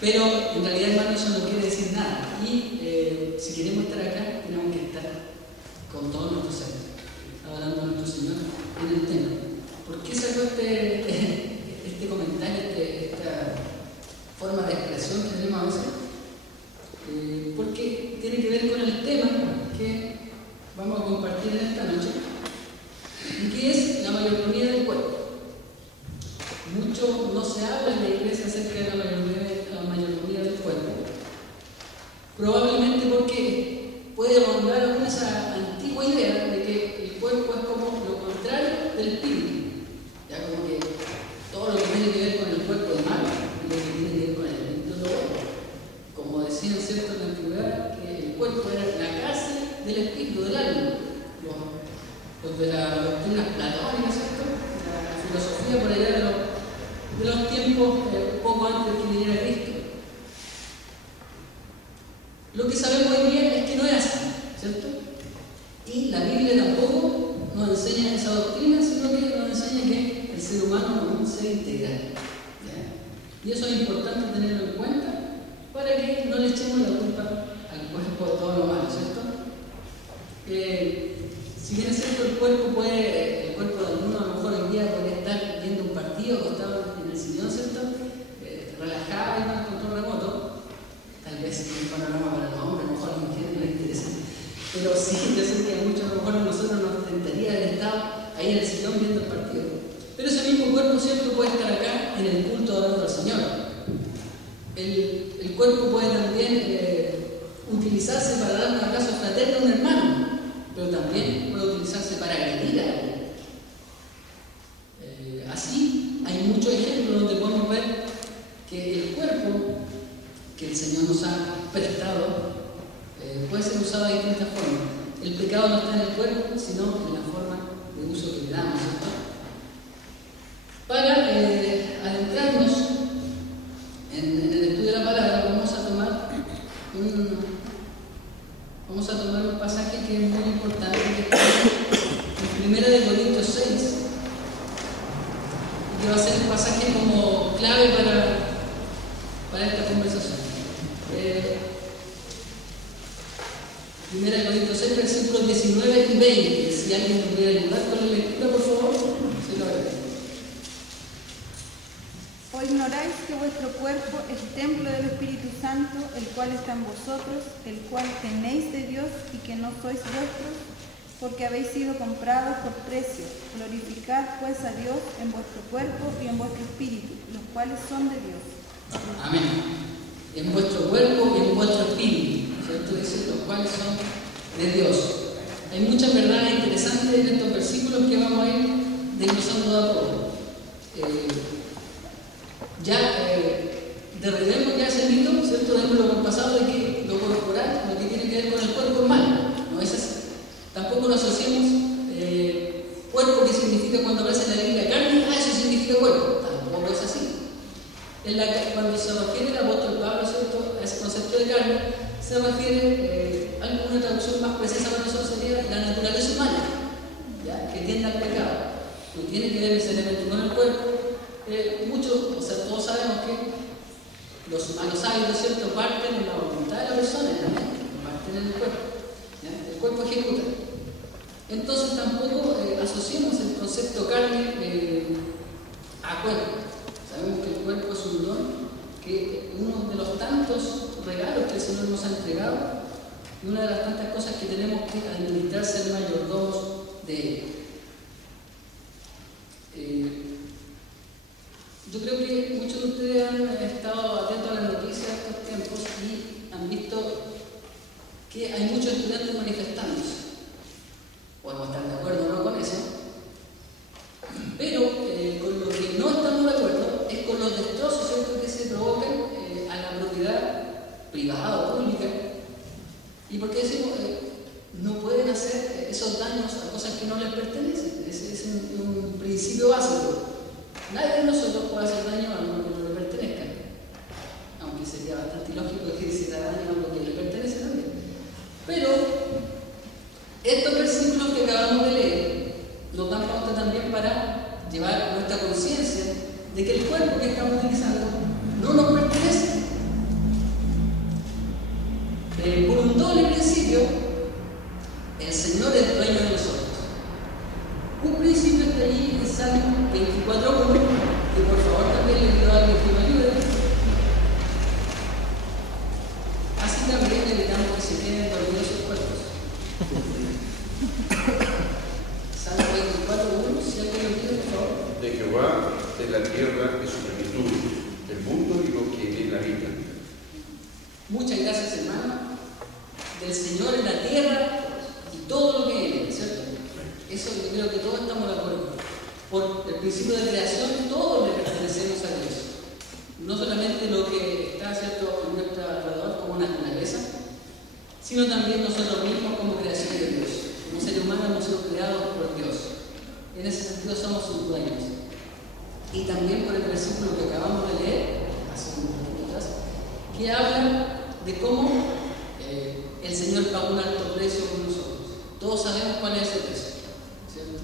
Pero en realidad, hermano, eso no quiere decir nada. Y si queremos estar acá, tenemos que estar con todo nuestro ser, hablando a nuestro Señor en el tema. ¿Por qué sacó este comentario, esta forma de expresión que tenemos a veces? Porque tiene que ver con el tema que vamos a compartir en esta noche, y que es la mayordomía del cuerpo. Mucho no se habla en la iglesia acerca de la mayordomía del cuerpo, probablemente porque puede rondar aún esa antigua idea de que el cuerpo es como lo contrario del espíritu. Ya como que todo lo que tiene que ver con el cuerpo es malo y lo que tiene que ver con el espíritu es lo bueno. Como decían, ¿cierto?, en la antigüedad, que el cuerpo era la cárcel del espíritu, del alma. Los de las doctrinas platónicas, ¿cierto?, la filosofía por allá de los tiempos poco antes de que viniera Cristo. Lo que sabemos hoy día es que no es así, ¿cierto? Y la Biblia tampoco nos enseña esa doctrina, sino que nos enseña que el ser humano es un ser integral. ¿Ya? Y eso es importante tenerlo en cuenta para que no le echemos la culpa al cuerpo de todo lo malo, ¿cierto? Si bien es cierto, el cuerpo de alguno a lo mejor hoy día podría estar viendo un partido acostado en el sillón, ¿cierto? Relajado y con el control remoto. Tal vez un panorama para los hombres, a lo mejor a las mujeres no les interesa. Pero sí, yo sé que a muchos a lo mejor a nosotros nos tentaría haber estado ahí en el sillón viendo el partido. Pero ese mismo cuerpo, ¿cierto?, puede estar acá en el culto adorando al Señor. El cuerpo puede también utilizarse para dar un abrazo fraterno a un hermano, pero también puede utilizarse para agredir a alguien. Así, hay muchos ejemplos donde podemos ver que el cuerpo que el Señor nos ha prestado puede ser usado de distintas formas. El pecado no está en el cuerpo, sino en la forma de uso que le damos, ¿cierto? Para adentrarnos en el estudio de la palabra, vamos a tomar un pasaje que es muy importante, en 1 Corintios 6, y que va a ser un pasaje como clave para esta conversación. 1 Corintios 6, versículos 19 y 20. Si alguien me pudiera ayudar con la lectura, por favor, se lo agradezco. ¿O ignoráis que vuestro cuerpo es templo del Espíritu Santo, el cual está en vosotros, el cual tenéis de Dios y que no sois vuestros? Porque habéis sido comprados por precio. Glorificad pues a Dios en vuestro cuerpo y en vuestro espíritu, los cuales son de Dios. Amén. En vuestro cuerpo y en vuestro espíritu, ¿cierto? Dice, los cuales son de Dios. Hay muchas verdades interesantes en estos versículos que vamos a ir desglosando de a poco. Derribemos ya ese mito, ¿cierto?, démoslo por pasado de que lo corporal, lo que tiene que ver con el cuerpo es malo. No es así. Tampoco lo asociemos cuerpo, que significa cuando aparece en la Biblia carne, eso significa cuerpo. Tampoco es así. Cuando se refiere el apóstol Pablo, ¿cierto?, a ese concepto de carne, se refiere a una traducción más precisa para nosotros sería la naturaleza humana, ¿ya?, que tiende al pecado. No tiene que ver necesariamente con el cuerpo. Todos sabemos que los malos hábitos, ¿cierto?, parten en la voluntad de la persona, no parten en el cuerpo. ¿Ya? El cuerpo ejecuta. Entonces tampoco asociemos el concepto carne a cuerpo. Sabemos que el cuerpo es un don, que uno de los tantos regalos que el Señor nos ha entregado, y una de las tantas cosas que tenemos que administrar, ser mayordomos de él. Yo creo que muchos de ustedes han estado atentos a las noticias de estos tiempos y han visto que hay muchos estudiantes manifestándose. Podemos estar de acuerdo o no con eso, pero con lo que no estamos de acuerdo es con los destrozos, ¿cierto?, que se provocan a la propiedad privada o pública. ¿Y por qué decimos no pueden hacer esos daños a cosas que no les pertenecen? Ese es un principio básico. Nadie de nosotros puede hacer daño a algo que no le pertenezca, aunque sería bastante ilógico que hiciera daño a algo que le pertenece también. Pero estos versículos que acabamos de leer nos dan pauta también para llevar nuestra conciencia de que el cuerpo que estamos utilizando no nos pertenece, Muchas gracias, hermano, del Señor en la tierra y todo lo que viene, ¿cierto? Eso yo creo que todos estamos de acuerdo. Por el principio de creación, todos le pertenecemos a Dios. No solamente lo que está, ¿cierto?, en nuestro alrededor como naturaleza, sino también nosotros mismos como creación de Dios. Como seres humanos hemos sido creados por Dios. En ese sentido somos sus dueños. Y también por el versículo que acabamos de leer, hace unos minutos, que habla de cómo el Señor pagó un alto precio por nosotros. Todos sabemos cuál es ese precio, ¿cierto?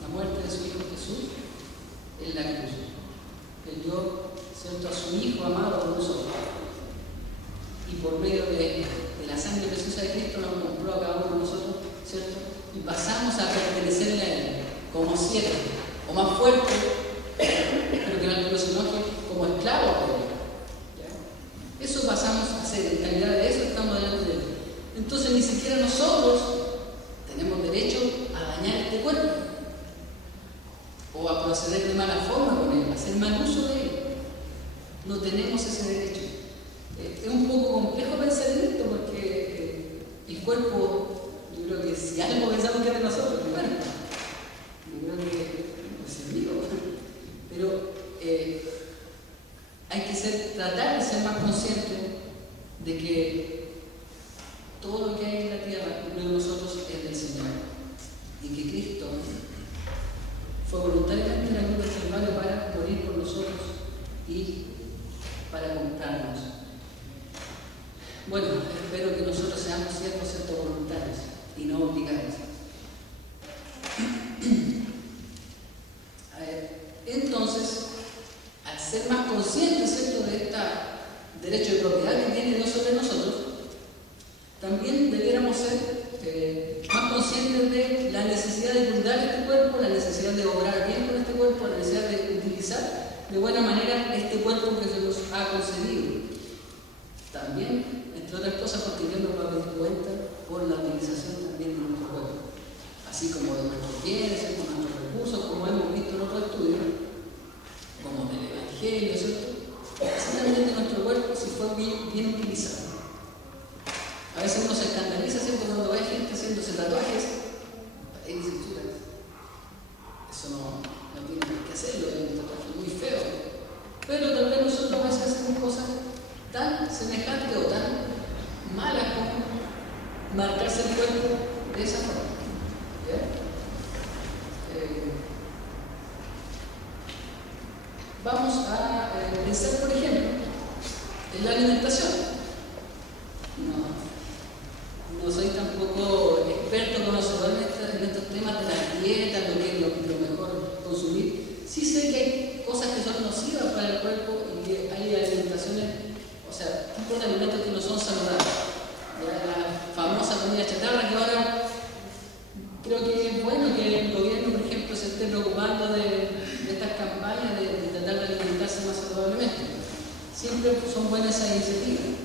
La muerte de su Hijo Jesús en la cruz. Él dio, ¿cierto?, a su Hijo amado por nosotros. Y por medio de la sangre preciosa de Cristo nos compró a cada uno de nosotros, ¿cierto? Y pasamos a pertenecerle a Él como siervos, o más fuerte, pero que no se enoje, como esclavos de Él. ¿Ya? Eso pasamos a hacer, en calidad de eso estamos delante de Él. Entonces ni siquiera nosotros tenemos derecho a dañar este cuerpo, o a proceder de mala forma con Él, a hacer mal uso de Él. No tenemos ese derecho. Es un poco complejo pensar en esto porque el cuerpo, yo creo que si algo pensamos que es de nosotros, bueno, yo creo que es el mío, pero hay que tratar de ser más conscientes de que todo lo que hay en la tierra, uno de nosotros, es del Señor, y que Cristo fue voluntariamente en la cruz del Calvario para morir por nosotros y para comprarnos. Bueno, espero que nosotros seamos ciertos voluntarios y no obligados. Entonces, al ser más conscientes, ¿cierto?, de este derecho de propiedad que tiene Dios sobre nosotros, también debiéramos ser más conscientes de la necesidad de cuidar este cuerpo, la necesidad de obrar bien con este cuerpo, la necesidad de utilizar de buena manera este cuerpo que se nos ha concedido. También, entre otras cosas, porque Dios nos va a pedir cuenta por la utilización también de nuestro cuerpo, así como de nuestros bienes, con nuestros recursos, como hemos visto en otros estudios, como del Evangelio, ¿cierto? Así también de nuestro cuerpo, si fue bien utilizado. A veces uno se escandaliza, ¿cierto?, cuando ve gente haciéndose tatuajes y dice, chuta, eso no tiene que hacerlo, es un tatuaje muy feo. Pero tal vez nosotros a veces hacemos cosas tan semejantes o tan malas como marcarse el cuerpo de esa forma. ¿Ya? Vamos a pensar, por ejemplo, en la alimentación. No soy tampoco experto conocedor en estos temas de la dieta, lo que es lo mejor consumir. Sí sé que hay cosas que son nocivas para el cuerpo y que hay alimentaciones, o sea, tipos de alimentos que no son saludables. La famosa comida chatarra, que ahora creo que es bueno que el gobierno, por ejemplo, se esté preocupando de estas campañas de tratar de alimentarse más saludablemente. Siempre son buenas esas iniciativas,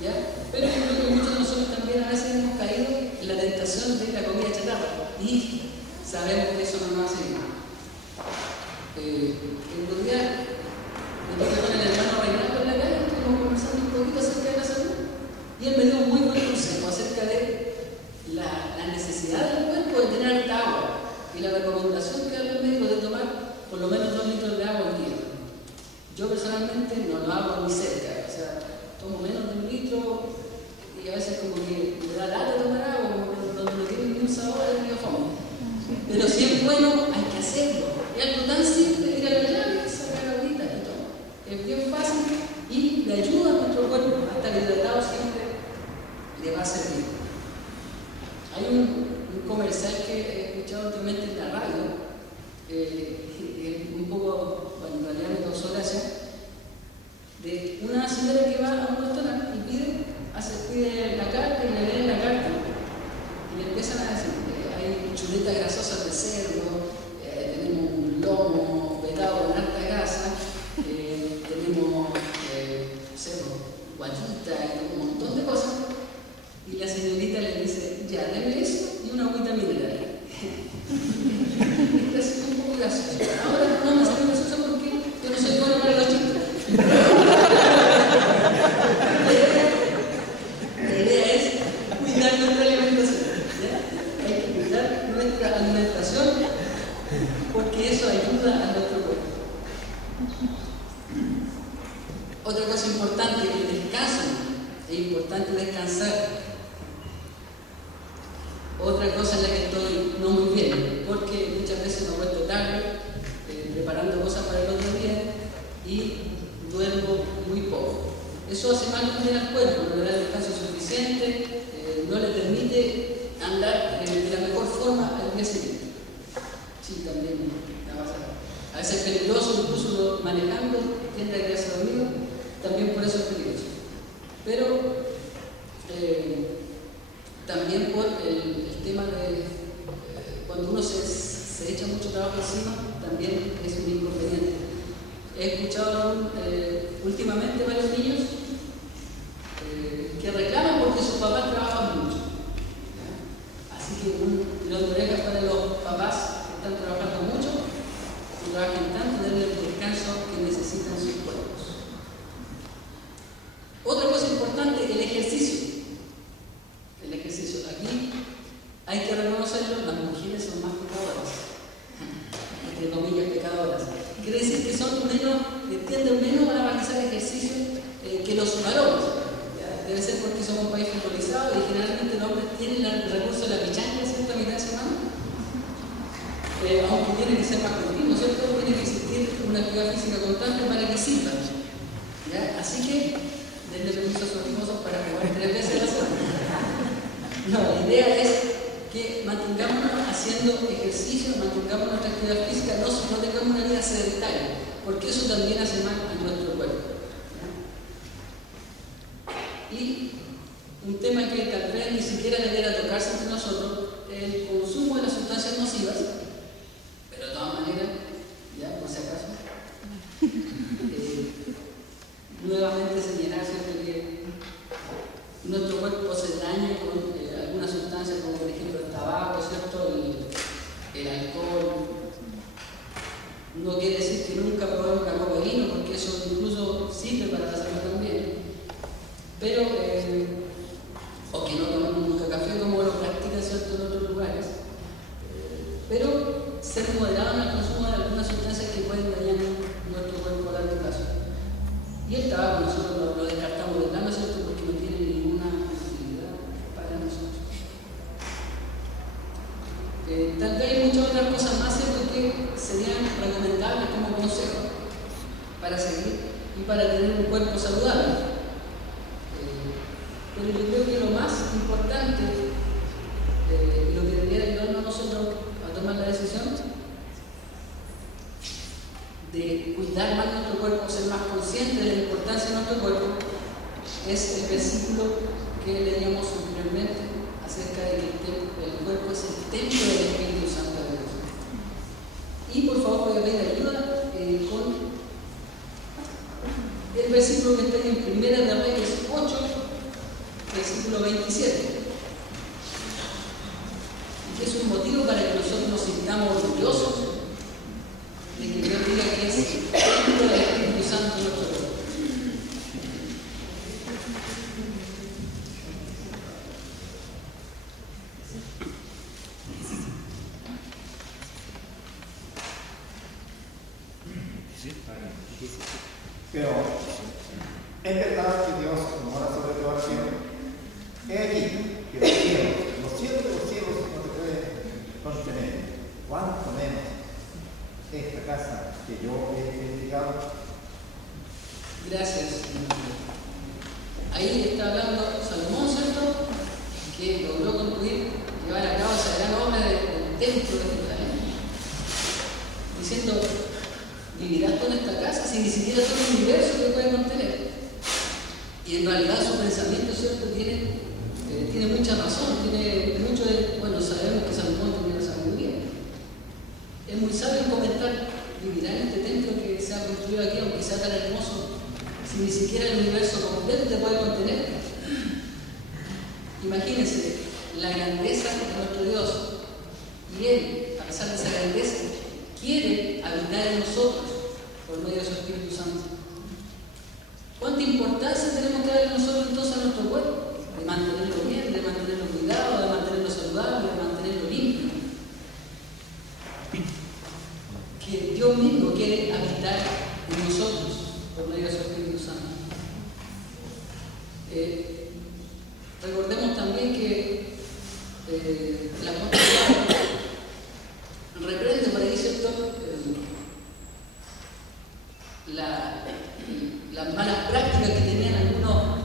¿ya? Pero yo creo que muchos de nosotros también a veces hemos caído en la tentación de la comida chatarra y sabemos que eso no nos hace bien. En realidad, me tocó con el hermano Reinaldo en la calle, estuvimos conversando un poquito acerca de la salud y él me dio un muy buen consejo acerca de la necesidad del cuerpo de tener harta agua y la recomendación que da el médico de tomar por lo menos 2 litros de agua al día. Yo personalmente no lo hago ni cerca, o sea, tomo menos de 1 litro y a veces como que me da lata tomar agua, como que no tiene ni un sabor, es medio fome. Pero si es bueno, hay que hacerlo. Es algo tan simple, ir a la llave, sacar agüita y toma. Es bien fácil y le ayuda a nuestro cuerpo a estar hidratado siempre, le va a servir. Hay un comercial que he escuchado últimamente en la radio, un poco, bueno, en realidad me causó gracia, de una señora que va a un restaurante y pide la carta y le leen la carta y le empiezan a decir hay chuletas grasosas de cerdo, tenemos un lomo, Otra cosa importante, el descanso. Es importante descansar. Otra cosa en la que estoy no muy bien, porque muchas veces me acuesto tarde, preparando cosas para el otro día y duermo muy poco. Eso hace mal también al cuerpo, no le da el descanso suficiente, no le permite andar de la mejor forma al día siguiente. Sí, también me ha pasado. A veces es peligroso, incluso manejando, tiende a quedarse dormido, también por eso es peligroso. Pero también por el tema de cuando uno se echa mucho trabajo encima, también es un inconveniente. He escuchado últimamente varios niños que reclaman porque sus papás trabajan mucho. Así que un tirón de orejas para los papás que están trabajando mucho, que trabajan tanto, denle el descanso que necesitan sus cuerpos. Otra cosa importante, el ejercicio. El ejercicio. Aquí hay que reconocerlo, las mujeres son más pecadoras, entre comillas pecadoras. Quiere decir que son menos, tienden menos a realizar ejercicio que los varones. Debe ser porque somos un país futbolizado y generalmente los hombres tienen el recurso de la pichanga, ¿cierto? A mitad de semana. Aunque tiene que ser más continuo, ¿cierto? Tiene que existir una actividad física constante para que sirva. Así que denle permiso a sus esposos para jugar 3 veces a la semana. No, la idea es que mantengámonos haciendo ejercicio, mantengamos nuestra actividad física, no tengamos una vida sedentaria, porque eso también hace mal a nuestro cuerpo. Y un tema que tal vez ni siquiera debiera tocarse entre nosotros, el consumo de las sustancias nocivas, pero de todas maneras, ya por si acaso, nuevamente señalar siempre que nuestro cuerpo se daña con algunas sustancias como por ejemplo el tabaco, ¿cierto? El alcohol. No quiere decir que nunca probemos la cocaína, porque eso incluso sirve para la salud también. Pero, o que no tomemos nunca café como lo practican, ¿cierto?, en otros lugares. Pero ser moderado en el consumo de algunas sustancias que pueden dañar nuestro cuerpo a largo plazo. Y el tabaco nosotros lo descartamos de plano, ¿cierto?, porque no tiene ninguna utilidad para nosotros. Tal vez hay muchas otras cosas más, ¿cierto?, que serían recomendables como consejo para seguir y para tener un cuerpo saludable. Pero yo creo que lo más importante, lo que debería ayudarnos a nosotros a tomar la decisión de cuidar más nuestro cuerpo, ser más conscientes de la importancia de nuestro cuerpo, es el versículo que leíamos anteriormente acerca de que el cuerpo es el templo del Espíritu Santo de Dios. Y por favor voy a pedir ayuda con el versículo que está en 1 de Reyes 8, versículo 27, y que es un motivo para que nosotros nos sintamos orgullosos de que Dios diga que es el templo del Espíritu Santo en nuestro cuerpo. Pero es verdad que Dios mora sobre tu oración. He aquí que los cielos de los cielos no te pueden contener. ¿Cuánto menos esta casa que yo he edificado? Gracias. Ahí está hablando Salomón, ¿cierto?, que logró concluir, llevar a cabo esa gran obra del templo de Jerusalén, diciendo: ¿vivirás tú en esta casa si ni siquiera todo el universo que puede contener? Y en realidad su pensamiento, ¿cierto?, tiene mucha razón, tiene mucho de, bueno, sabemos que Salomón tiene la sabiduría. Es muy sabio en comentar: ¿vivirá en este templo que se ha construido aquí, aunque sea tan hermoso, si ni siquiera el universo completo te puede contener? Imagínense la grandeza de nuestro Dios, y Él, a pesar de esa grandeza, quiere habitar en nosotros por medio de su Espíritu Santo. ¿Cuánta importancia tenemos que darle nosotros entonces a nuestro cuerpo? De mantenerlo bien, de mantenerlo cuidado, de mantenerlo saludable, de mantenerlo limpio. Que Dios mismo quiere habitar en nosotros por medio de su Espíritu Santo. Recordemos también que el apóstol Pablo reprende por ahí, ¿cierto?, las malas prácticas que tenían algunos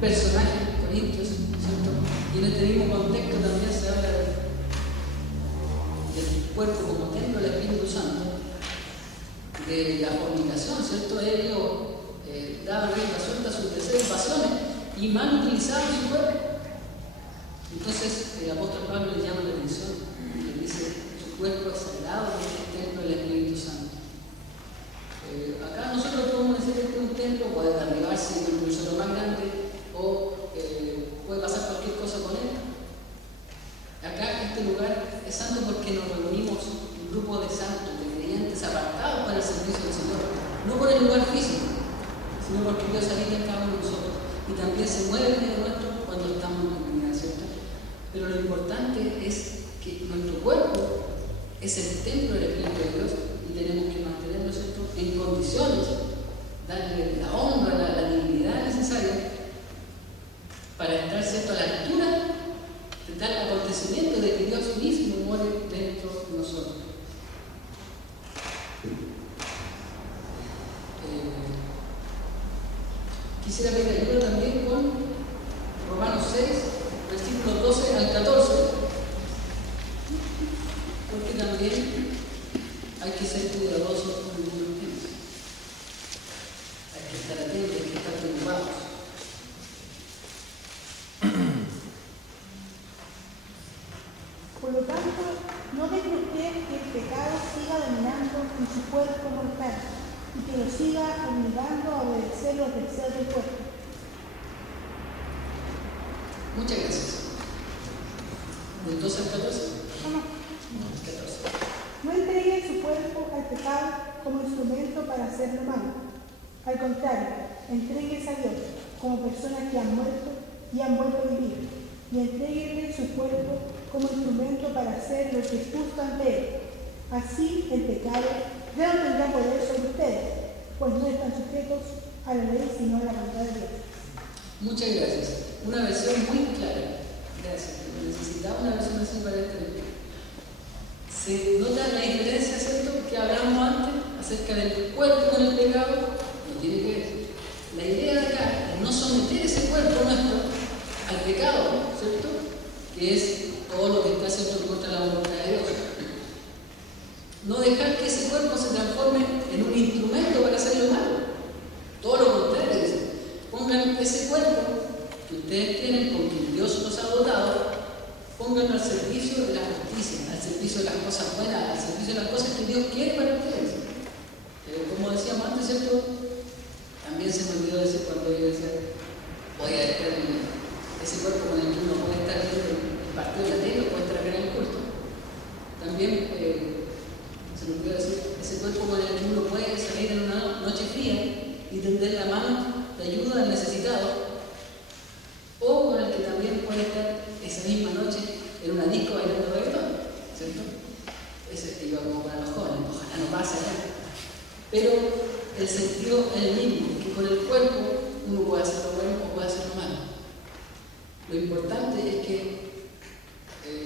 personajes corintios, ¿cierto? Y en este mismo contexto también se habla del cuerpo como templo del Espíritu Santo, de la fornicación, ¿cierto? Ellos daban rienda suelta a sus deseos y pasiones y mal utilizaban su cuerpo. Entonces el apóstol Pablo le llama la atención y le dice: su cuerpo es sagrado y es el templo del Espíritu Santo. Acá nosotros podemos decir que un templo puede derribarse y construirse lo más grande, o puede pasar cualquier cosa con él. Acá este lugar es santo porque nos reunimos un grupo de santos, de creyentes apartados para el servicio del Señor, no por el lugar físico, sino porque Dios habita en cada uno de nosotros y también se mueve en medio nuestro cuando estamos en comunidad, ¿cierto? Pero lo importante es que nuestro cuerpo es el templo del Espíritu de Dios y tenemos que mantenerlo, ¿cierto?, en condiciones, darle la honra, la dignidad necesaria para estar, ¿cierto?, a la altura de tal acontecimiento de que Dios mismo muere dentro de nosotros. Quisiera pedir ayuda también con Romanos 6, versículos 12 al 14, porque también hay que ser cuidadosos con algunos temas. Hay que estar atentos, hay que estar preocupados. Por lo tanto, no deje usted que el pecado siga dominando en su cuerpo mortal y que lo siga obligando a obedecer los deseos del cuerpo. Muchas gracias. ¿Del 12 al 14? No. 14. No entregue su cuerpo al pecado como instrumento para hacer lo malo. Al contrario, entréguese a Dios como personas que han muerto y han vuelto a vivir, y entréguele su cuerpo como instrumento para hacer lo que es justo ante Él. Así el pecado ya no tendrá poder sobre ustedes, pues no están sujetos a la ley sino a la voluntad de Dios. Muchas gracias. Una versión muy clara. Gracias. Necesitaba una versión así para este tema. Se nota la diferencia, ¿cierto?, que hablamos antes acerca del cuerpo con el pecado. No tiene que ver. La idea de acá es no someter ese cuerpo nuestro al pecado, ¿cierto?, que es todo lo que está haciendo contra la voluntad de Dios. No dejar que ese cuerpo se transforme en un instrumento para hacer lo malo. Todo lo contrario, dice. Pongan ese cuerpo que ustedes tienen, con que Dios los ha dotado, pónganlo al servicio de la justicia, al servicio de las cosas buenas, al servicio de las cosas que Dios quiere para ustedes. Como decíamos antes, ¿cierto?, también se me olvidó decir cuando yo decía, voy a estar en ese cuerpo con el que uno puede estar viendo el partido de la tele o puede estar acá en el culto. También se me olvidó decir, ese cuerpo con el que uno puede salir en una noche fría y tender la mano de ayuda al necesitado, o con el que también puede estar esa misma noche en una disco bailando reggaetón, ¿cierto? Ese iba como para los jóvenes, ojalá no pase allá. Pero el sentido es el mismo, que con el cuerpo uno puede hacer lo bueno o puede hacer lo malo. Lo importante es que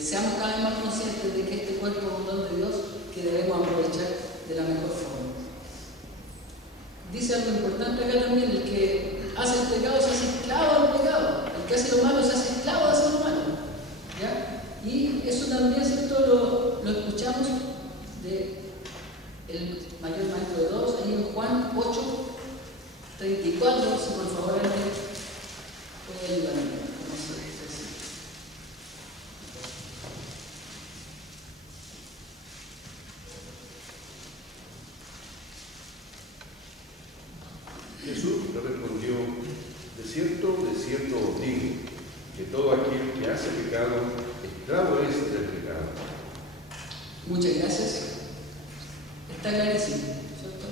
seamos cada vez más conscientes de que este cuerpo es un don de Dios que debemos aprovechar de la mejor forma. Dice algo importante acá también: el que hace el pecado se hace esclavo del pecado, el que hace lo malo se hace esclavo de hacer lo malo, ¿ya? Y eso también, ¿cierto?, lo escuchamos de el mayor maestro de todos, ahí en Juan 8:34, si por favor alguien puede ayudarme. Jesús le respondió: de cierto os digo, que todo aquel que hace pecado, esclavo es del pecado. Muchas gracias. Está clarísimo, ¿cierto?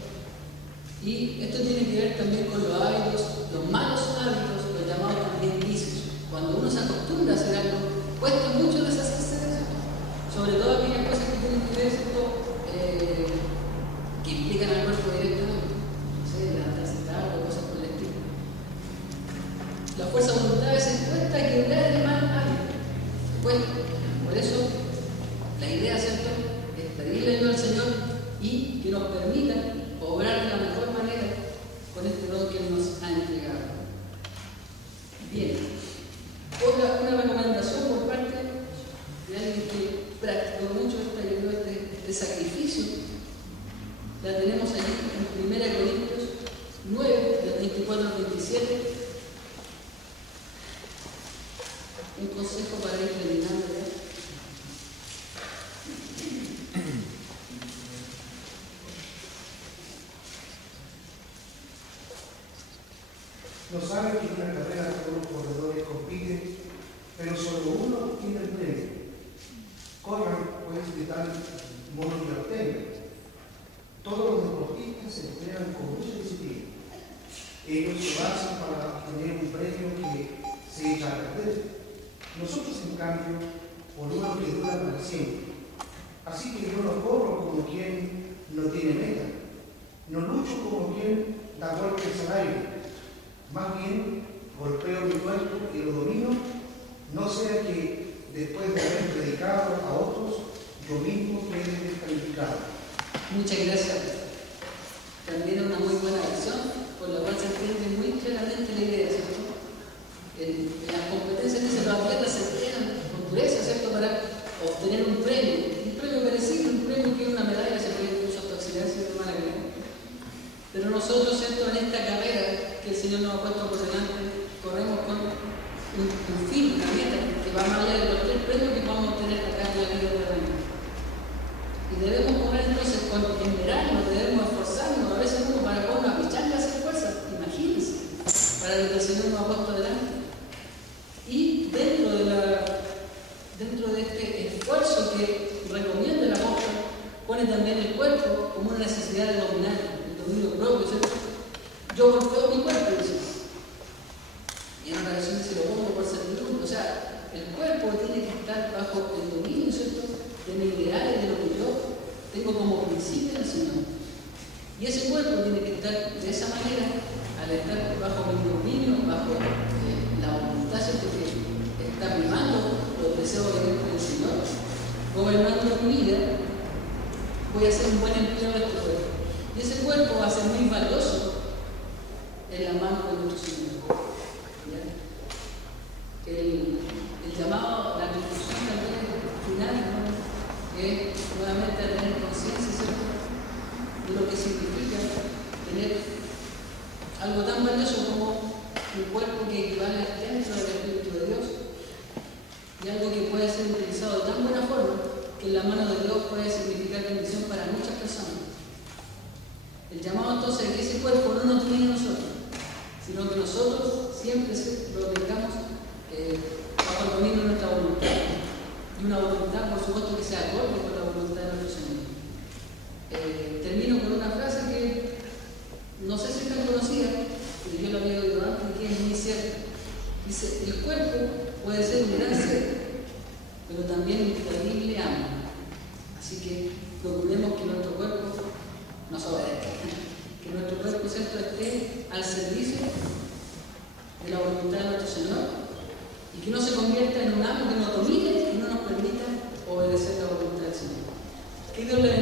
Y esto tiene que ver también con los hábitos, los malos hábitos, los llamados también vicios. Cuando uno se acostumbra a hacer algo, cuesta mucho deshacerse de eso. Sobre todo aquellas cosas que tienen que ver, ¿cierto?, que implican al cuerpo directamente. No sé, fuerza de voluntad a veces cuesta quebrar el mal hábito. Cuesta. Por eso, la idea, ¿cierto?, es pedirle ayuda al Señor y que nos permita obrar de la mejor manera con este don que Él nos ha entregado. Bien. Una recomendación por parte de alguien que practicó mucho este sacrificio, la tenemos allí en 1 Corintios 9, del 24 al 27. Un consejo para ir terminando ya. No saben que en una carrera todos los corredores compiten, pero solo uno obtiene el premio. Corran, pues, de tal modo que obtengan. Todos los deportistas se entregan con mucha disciplina. Ellos se basan para obtener un premio que se echa a perder. Nosotros, en cambio, por uno que dura para siempre. Así que yo no corro como quien no tiene meta. No lucho como quien da golpes al aire. Más bien, golpeo mi cuerpo y lo domino, no sea que, después de haber predicado a otros, yo mismo quede descalificado. Muchas gracias. También es una muy buena versión, por la cual se entiende muy claramente la idea, ¿cierto? En las competencias que los atletas se entrenan con dureza, ¿cierto?, para obtener un premio merecido, un premio que es una medalla, se puede incluso hasta auxiliarse de mala gana. Pero nosotros, ¿cierto?, en esta carrera que el Señor nos ha puesto por delante, corremos con un fin, una meta, que va más allá de cualquier premio que podamos obtener acá en la vida terrena. Y debemos correr entonces con esmerarnos, debemos esforzarnos, a veces uno para poner una pichanga hacer fuerza, imagínense, para lo que el Señor nos ha puesto delante. Y dentro de este esfuerzo que recomienda el apóstol, pone también el cuerpo como una necesidad de dominar, el dominio propio, ¿cierto? Yo golpeo mi cuerpo, dice. Y en una versión dice, lo pongo por servidumbre. O sea, el cuerpo tiene que estar bajo el dominio, ¿cierto?, de mis ideales, de lo que yo tengo como principio del Señor. Y ese cuerpo tiene que estar de esa manera, al estar bajo mi dominio, bajo la voluntad, ¿cierto?, que está primando los deseos del Señor, gobernando mi vida, voy a hacer un buen empleo de este cuerpo. Y ese cuerpo va a ser muy valioso en la mano de nuestro Señor. ¿Ya? El llamado, la conclusión también final, ¿no?, es nuevamente a tener conciencia, ¿cierto?, de lo que significa tener algo tan valioso como un cuerpo que equivale al templo del Espíritu de Dios, y algo que puede ser utilizado de tan buena forma que en la mano de Dios puede significar bendición para muchas personas. El llamado entonces es que ese cuerpo no nos domine a nosotros, sino que nosotros siempre lo tengamos bajo el dominio de nuestra voluntad. Y una voluntad, por supuesto, que sea acorde con la voluntad de nuestro Señor. Termino con una frase que no sé si es tan conocida, pero yo la había oído antes y que es muy cierta. Dice, el cuerpo puede ser un gran ser, pero también un terrible amo. Así que procuremos que nuestro cuerpo nos obedezca, que nuestro cuerpo, ¿cierto?, esté al servicio de la voluntad de nuestro Señor y que no se convierta en un amo que nos domine y no nos permita obedecer la voluntad del Señor. Que Dios le